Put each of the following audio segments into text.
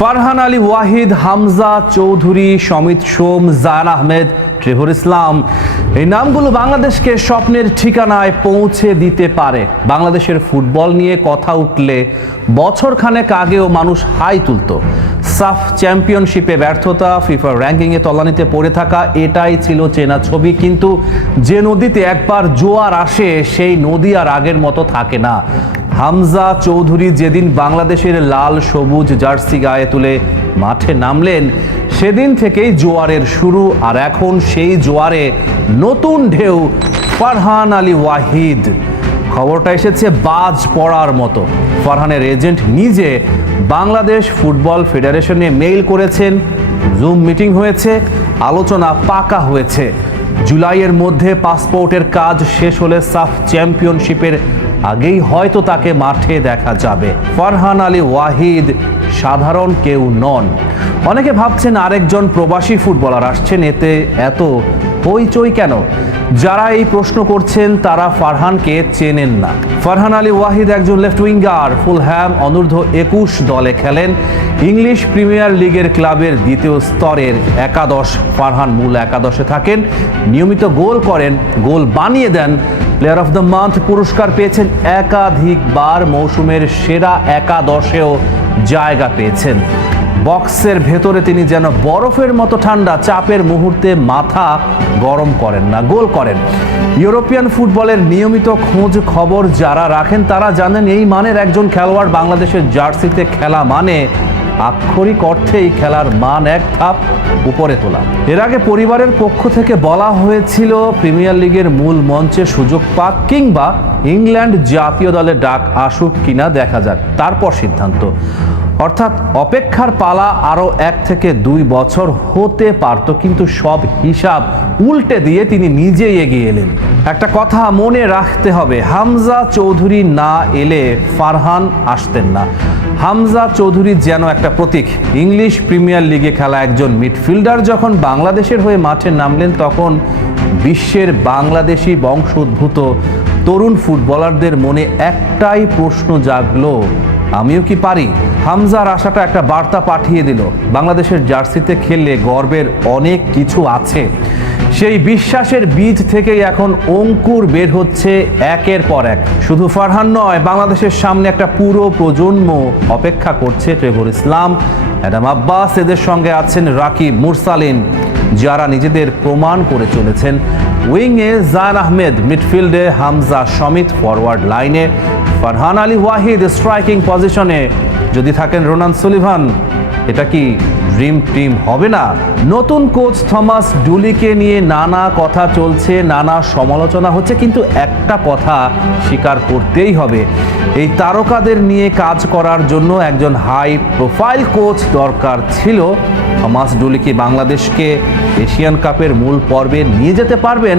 ফারহান আলী ওয়াহিদ, হামজা চৌধুরী, সমিত সোম, Zayan Ahmed, Trevor ইসলাম, এই নামগুলো বাংলাদেশকে স্বপ্নের ঠিকানায় পৌঁছে দিতে পারে। বাংলাদেশের ফুটবল নিয়ে কথা উঠলে বছরখানেক আগেও মানুষ হাই তুলত। সাফ চ্যাম্পিয়নশিপে ব্যর্থতা, ফিফা র্যাঙ্কিংয়ে তলানিতে পড়ে থাকা, এটাই ছিল চেনা ছবি। কিন্তু যে নদীতে একবার জোয়ার আসে সেই নদী আর আগের মতো থাকে না। হামজা চৌধুরী যেদিন বাংলাদেশের লাল সবুজ জার্সি গায়ে তুলে মাঠে নামলেন, সেদিন থেকেই জোয়ারের শুরু। আর এখন সেই জোয়ারে নতুন ঢেউ। ফারহান আলী ওয়াহিদ, খবরটা এসেছে বাজ পড়ার মতো। ফারহানের এজেন্ট নিজে বাংলাদেশ ফুটবল ফেডারেশনে মেইল করেছেন, জুম মিটিং হয়েছে, আলোচনা পাকা হয়েছে। জুলাইয়ের মধ্যে পাসপোর্টের কাজ শেষ হলে সাফ চ্যাম্পিয়নশিপের আগেই হয়তো তাকে মাঠে দেখা যাবে। ফারহান আলী ওয়াহিদ সাধারণ কেউ নন। অনেকে ভাবছেন আরেকজন প্রবাসী ফুটবলার আসছেন, এতে এত হইচই কেন? যারা এই প্রশ্ন করছেন তারা ফারহানকে চেনেন না। ফারহান আলী ওয়াহিদ একজন লেফট উইঙ্গার, ফুলহ্যাম অনূর্ধ্ব-21 দলে খেলেন। ইংলিশ প্রিমিয়ার লিগের ক্লাবের দ্বিতীয় স্তরের একাদশ। ফারহান মূল একাদশে থাকেন, নিয়মিত গোল করেন, গোল বানিয়ে দেন। প্লেয়ার অফ দ্য মান্থ পুরস্কার পেয়েছেন একাধিকবার, মৌসুমের সেরা একাদশেও জায়গা পেয়েছেন। বক্সের ভেতরে তিনি যেন বরফের মতো ঠান্ডা, চাপের মুহূর্তে মাথা গরম করেন না, গোল করেন। ইউরোপিয়ান ফুটবলের নিয়মিত খোঁজ খবর যারা রাখেন তারা জানেন এই মানের একজন খেলোয়াড় বাংলাদেশের জার্সিতে খেলা মানে আক্ষরিক অর্থেই খেলার মান এক ধাপ উপরে তোলা। এর আগে পরিবারের পক্ষ থেকে বলা হয়েছিল প্রিমিয়ার লিগের মূল মঞ্চে সুযোগ পাক কিংবা ইংল্যান্ড জাতীয় দলে ডাক আসুক কিনা দেখা যাক, তারপর সিদ্ধান্ত। অর্থাৎ অপেক্ষার পালা আরও 1 থেকে 2 বছর হতে পারত, কিন্তু সব হিসাব উল্টে দিয়ে তিনি নিজেই এগিয়ে এলেন। একটা কথা মনে রাখতে হবে, হামজা চৌধুরী না এলে ফারহান আসতেন না। হামজা চৌধুরী যেন একটা প্রতীক। ইংলিশ প্রিমিয়ার লিগে খেলা একজন মিডফিল্ডার যখন বাংলাদেশের হয়ে মাঠে নামলেন, তখন বিশ্বের বাংলাদেশি বংশোদ্ভূত তরুণ ফুটবলারদের মনে একটাই প্রশ্ন জাগলো, আমিও কি পারি? হামজার আশাটা একটা বার্তা পাঠিয়ে দিল, বাংলাদেশের জার্সিতে খেললে গর্বের অনেক কিছু আছে। সেই বিশ্বাসের বীজ থেকেই এখন অঙ্কুর বের হচ্ছে একের পর এক। শুধু ফারহান নয়, বাংলাদেশের সামনে একটা পুরো প্রজন্ম অপেক্ষা করছে। ট্রেভর ইসলাম, অ্যাডাম আব্বাস, এদের সঙ্গে আছেন রাকিব, মুরসালিন, যারা নিজেদের প্রমাণ করে চলেছেন। উইংয়ে জায়ান আহমেদ, মিডফিল্ডে হামজা, সমিত, ফরওয়ার্ড লাইনে ফারহান আলী ওয়াহিদ, স্ট্রাইকিং পজিশনে যদি থাকেন রোনান সুলিভান, এটা কি ড্রিম টিম হবে না? নতুন কোচ থমাস ডুলিকে নিয়ে নানা কথা চলছে, নানা সমালোচনা হচ্ছে, কিন্তু একটা কথা স্বীকার করতেই হবে, এই তারকাদের নিয়ে কাজ করার জন্য একজন হাই প্রোফাইল কোচ দরকার ছিল। থমাস ডুলি কি বাংলাদেশকে এশিয়ান কাপের মূল পর্বে নিয়ে যেতে পারবেন?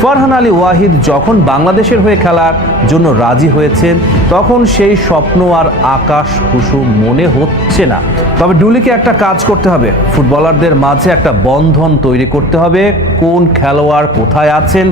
ফারহান আলী ওয়াহিদ যখন বাংলাদেশের হয়ে খেলার জন্য রাজি হয়েছেন, তখন সেই স্বপ্ন আর আকাশ কুসুম মনে হচ্ছে না। তবে ডুলিকে একটা কাজ করতে হবে, ফুটবলারদের মাঝে একটা বন্ধন তৈরি করতে হবে। কোন খেলোয়াড় কোথায় আছেন,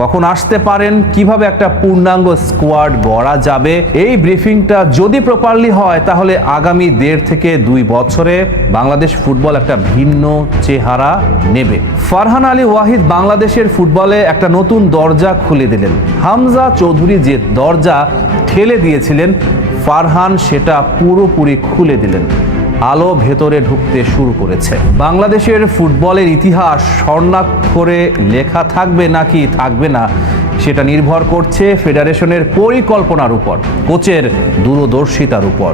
কখন আসতে পারেন, কিভাবে একটা পূর্ণাঙ্গ স্কোয়াড গড়া যাবে, এই ব্রিফিংটা যদি প্রপারলি হয়, তাহলে আগামী 1.5 থেকে 2 বছরে বাংলাদেশ ফুটবল একটা ভিন্ন চেহারা নেবে। ফারহান আলী ওয়াহিদ বাংলাদেশের ফুটবলে একটা নতুন দরজা খুলে দিলেন। হামজা চৌধুরী যে দরজা ঠেলে দিয়েছিলেন, ফারহান সেটা পুরোপুরি খুলে দিলেন। আলো ভেতরে ঢুকতে শুরু করেছে। বাংলাদেশের ফুটবলের ইতিহাস স্বর্ণাক্ষরে লেখা থাকবে নাকি থাকবে না, সেটা নির্ভর করছে ফেডারেশনের পরিকল্পনার উপর, কোচের দূরদর্শিতার উপর।